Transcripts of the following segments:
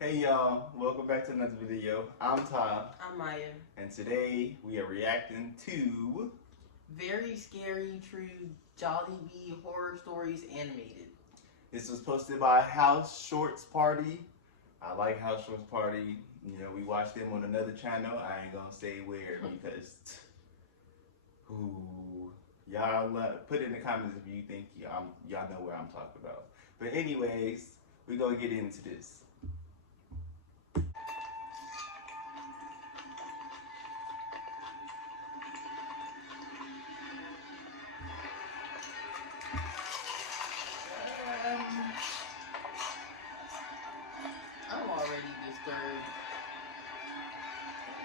Hey y'all, welcome back to another video. I'm Ty, I'm Maya. and today we are reacting to Very scary, true jollibee horror stories animated. this was posted by House Shorts Party. I like House Shorts Party. You know, we watched them on another channel. I ain't gonna say where because ooh, y'all put in the comments if you think y'all know where I'm talking about. But anyways, we gonna get into this. I'm already disturbed.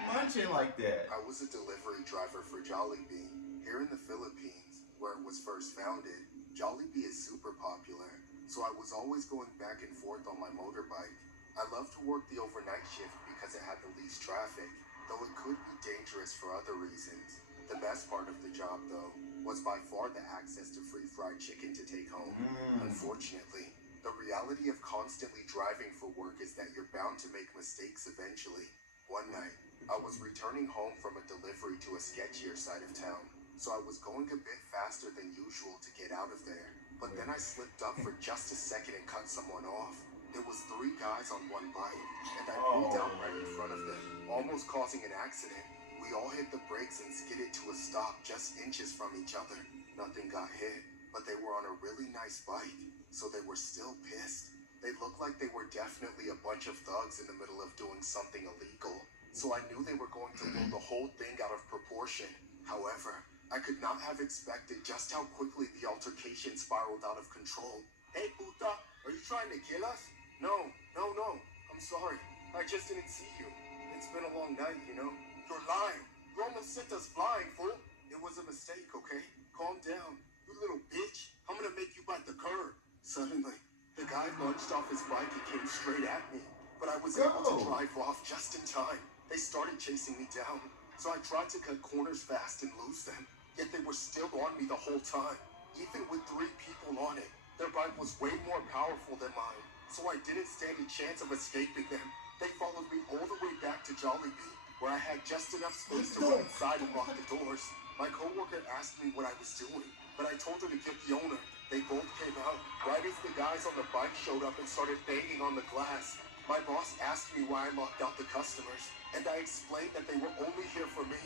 Munching like that. I was a delivery driver for Jollibee here in the Philippines, where it was first founded. Jollibee is super popular, so I was always going back and forth on my motorbike. I loved to work the overnight shift because it had the least traffic, though it could be dangerous for other reasons. The best part of the job, though, was by far the access to free fried chicken to take home. Unfortunately, the reality of constantly driving for work is that you're bound to make mistakes eventually. One night, I was returning home from a delivery to a sketchier side of town, so I was going a bit faster than usual to get out of there. But then I slipped up for just a second and cut someone off. It was three guys on one bike, and I pulled out right in front of them, almost causing an accident. We all hit the brakes and skidded to a stop just inches from each other. Nothing got hit, but they were on a really nice bike, so they were still pissed. They looked like they were definitely a bunch of thugs in the middle of doing something illegal, so I knew they were going to blow the whole thing out of proportion. However, I could not have expected just how quickly the altercation spiraled out of control. Hey, puta, are you trying to kill us? No, no. I'm sorry. I just didn't see you. It's been a long night, you know. You're lying. You almost sent us flying, fool. It was a mistake, okay? Calm down. You little bitch. I'm gonna make you bite the curb. Suddenly, the guy lunged off his bike and came straight at me, but I was able to drive off just in time. They started chasing me down, so I tried to cut corners fast and lose them, yet they were still on me the whole time. Even with three people on it, their bike was way more powerful than mine, so I didn't stand a chance of escaping them. They followed me all the way back to Jollibee, where I had just enough space to run inside and lock the doors. My coworker asked me what I was doing, but I told her to get the owner. They both came out right as the guys on the bike showed up and started banging on the glass. My boss asked me why I locked out the customers, and I explained that they were only here for me.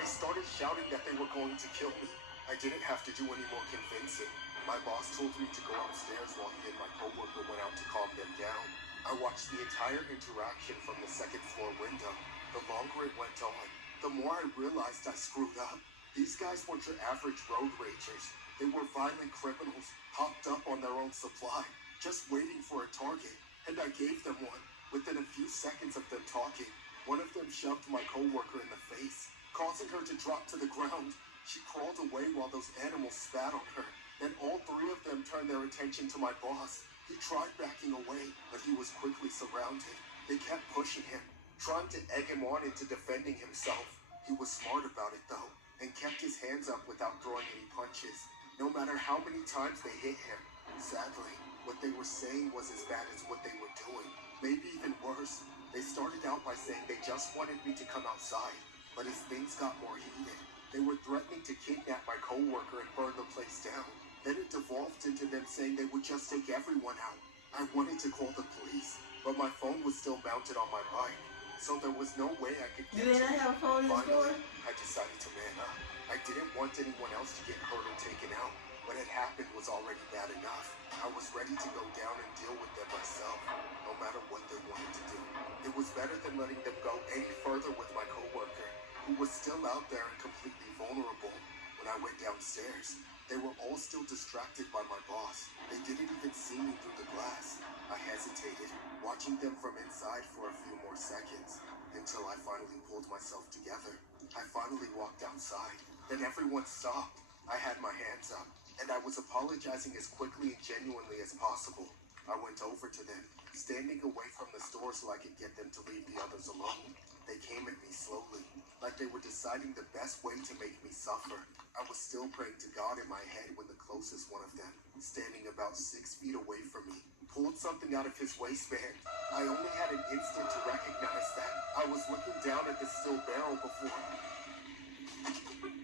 They started shouting that they were going to kill me. I didn't have to do any more convincing. My boss told me to go upstairs while he and my coworker went out to calm them down. I watched the entire interaction from the second floor window. The longer it went on, the more I realized I screwed up. These guys weren't your average road ragers. They were violent criminals, hopped up on their own supply, just waiting for a target, and I gave them one. Within a few seconds of them talking, one of them shoved my coworker in the face, causing her to drop to the ground. She crawled away while those animals spat on her. Then all three of them turned their attention to my boss. He tried backing away, but he was quickly surrounded. They kept pushing him, trying to egg him on into defending himself. He was smart about it though, and kept his hands up without throwing any punches, no matter how many times they hit him. Sadly, what they were saying was as bad as what they were doing, maybe even worse. They started out by saying they just wanted me to come outside, but as things got more heated, they were threatening to kidnap my coworker and burn the place down. Then it devolved into them saying they would just take everyone out. I wanted to call the police, but my phone was still mounted on my bike, so there was no way I could Do they not have a phone in the store? Finally, I decided to man up. I didn't want anyone else to get hurt or taken out. What had happened was already bad enough. I was ready to go down and deal with them myself, no matter what they wanted to do. It was better than letting them go any further with my coworker, who was still out there and completely vulnerable. When I went downstairs, they were all still distracted by my boss. They didn't even see me through the glass. I hesitated, watching them from inside for a few more seconds, until I finally pulled myself together. I finally walked outside. Then everyone stopped. I had my hands up, and I was apologizing as quickly and genuinely as possible. I went over to them, standing away from the store so I could get them to leave the others alone. They came at me slowly, like they were deciding the best way to make me suffer. I was still praying to God in my head when the closest one of them, standing about 6 feet away from me, pulled something out of his waistband. I only had an instant to recognize that. I was looking down at the steel barrel before.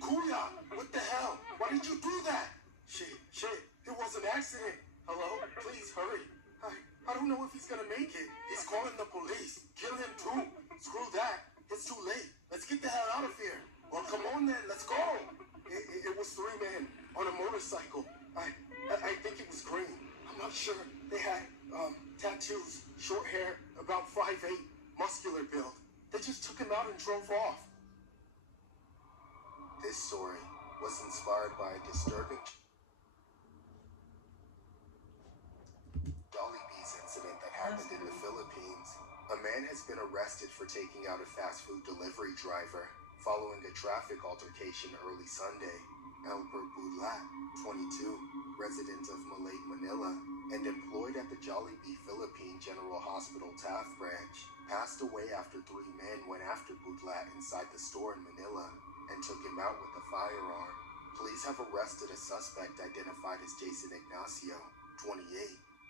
Kuya, what the hell? Why did you do that? Shit, it was an accident. Hello? Please hurry. I don't know if he's gonna make it. He's calling the police. Kill him too. Screw that. It's too late. Let's get the hell out of here. Well, come on then. Let's go. It was 3 men on a motorcycle. I think it was green. I'm not sure. They had tattoos, short hair, about 5'8", muscular build. They just took him out and drove off. This story was inspired by a disturbing jollibees incident that happened in the Philippines. A man has been arrested for taking out a fast food delivery driver following a traffic altercation early Sunday. Albert Budlat, 22, resident of Malate, Manila, and employed at the Jollibee Philippine General Hospital Taft branch, passed away after 3 men went after Budlat inside the store in Manila and took him out with a firearm. Police have arrested a suspect identified as Jason Ignacio, 28.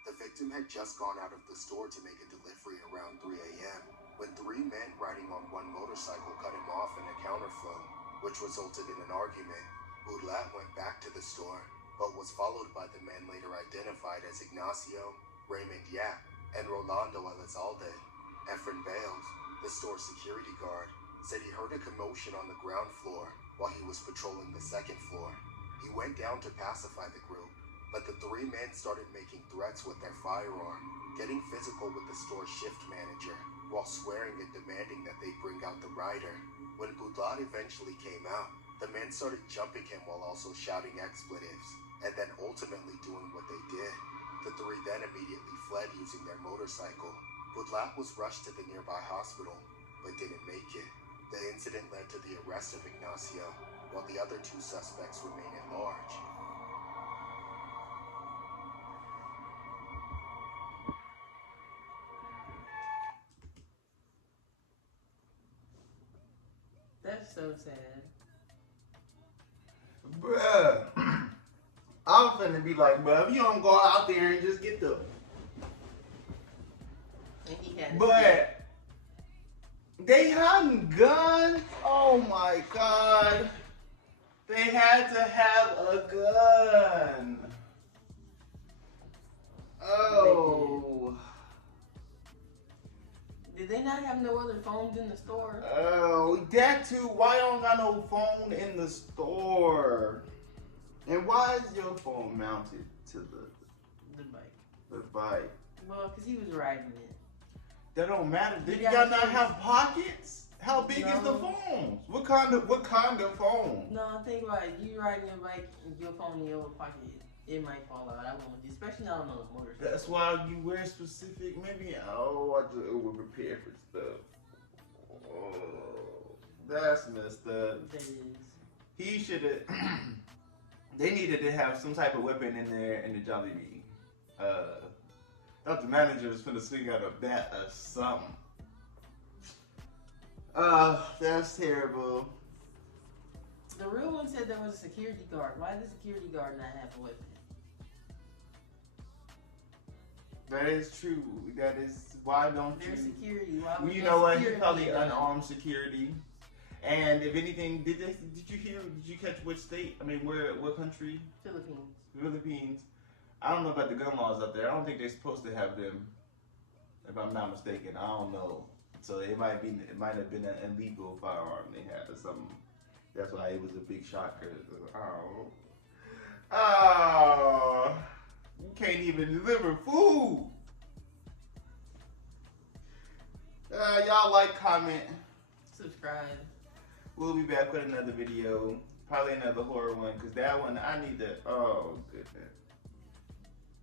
The victim had just gone out of the store to make a delivery around 3 a.m. when 3 men riding on one motorcycle cut him off in a counterflow, which resulted in an argument. Budlat went back to the store, but was followed by the men later identified as Ignacio, Raymond Yap, and Rolando Elizalde. Efren Bales, the store security guard, said he heard a commotion on the ground floor while he was patrolling the 2nd floor. He went down to pacify the group, but the 3 men started making threats with their firearm, getting physical with the store shift manager, while swearing and demanding that they bring out the rider. When Budlat eventually came out, the men started jumping him while also shouting expletives, and then ultimately doing what they did. The 3 then immediately fled using their motorcycle. Budlat was rushed to the nearby hospital, but didn't make it. The incident led to the arrest of Ignacio, while the other 2 suspects remain at large. That's so sad. Bruh. I'm finna be like, bruh, if you don't go out there and just get the... And he had But they had guns. Oh my god. They had to have a gun. Oh. Did they not have no other phones in the store? Oh, that too. Why don't got no phone in the store? And why is your phone mounted to The bike. the bike? Well, because he was riding it. That don't matter. Did You y'all got not kids? have pockets? How big is the No. phones? What kind of phone? No, think about it. You riding your bike and your phone in your pocket, it might fall out. I won't, especially not on a motorcycle. That's why you wear specific. Maybe I just over prepare for stuff. Oh, that's messed up. That is. He should have. They needed to have some type of weapon in there in the Jollibee. Thought the manager was finna swing out a bat or something. That's terrible. The real one said there was a security guard. Why did the security guard not have a weapon? That is true. That is why don't There's you? security. Why Well, would you no know what? He security probably be done? unarmed security. And if anything, did you hear? Did you catch which state? I mean, what country? Philippines. Philippines. I don't know about the gun laws out there. I don't think they're supposed to have them. If I'm not mistaken, I don't know. So it might have been an illegal firearm they had or something. That's why it was a big shocker. Oh, you can't even deliver food. Y'all like, comment. Subscribe. We'll be back with another video. Probably another horror one, because that one I need to. Oh goodness.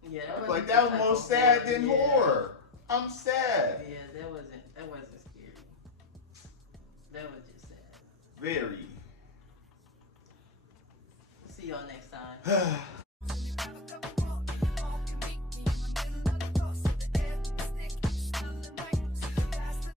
Yeah, that was Like that was more sad than horror. I'm sad. Yeah, that wasn't scary. That was just sad. Very. See y'all next time.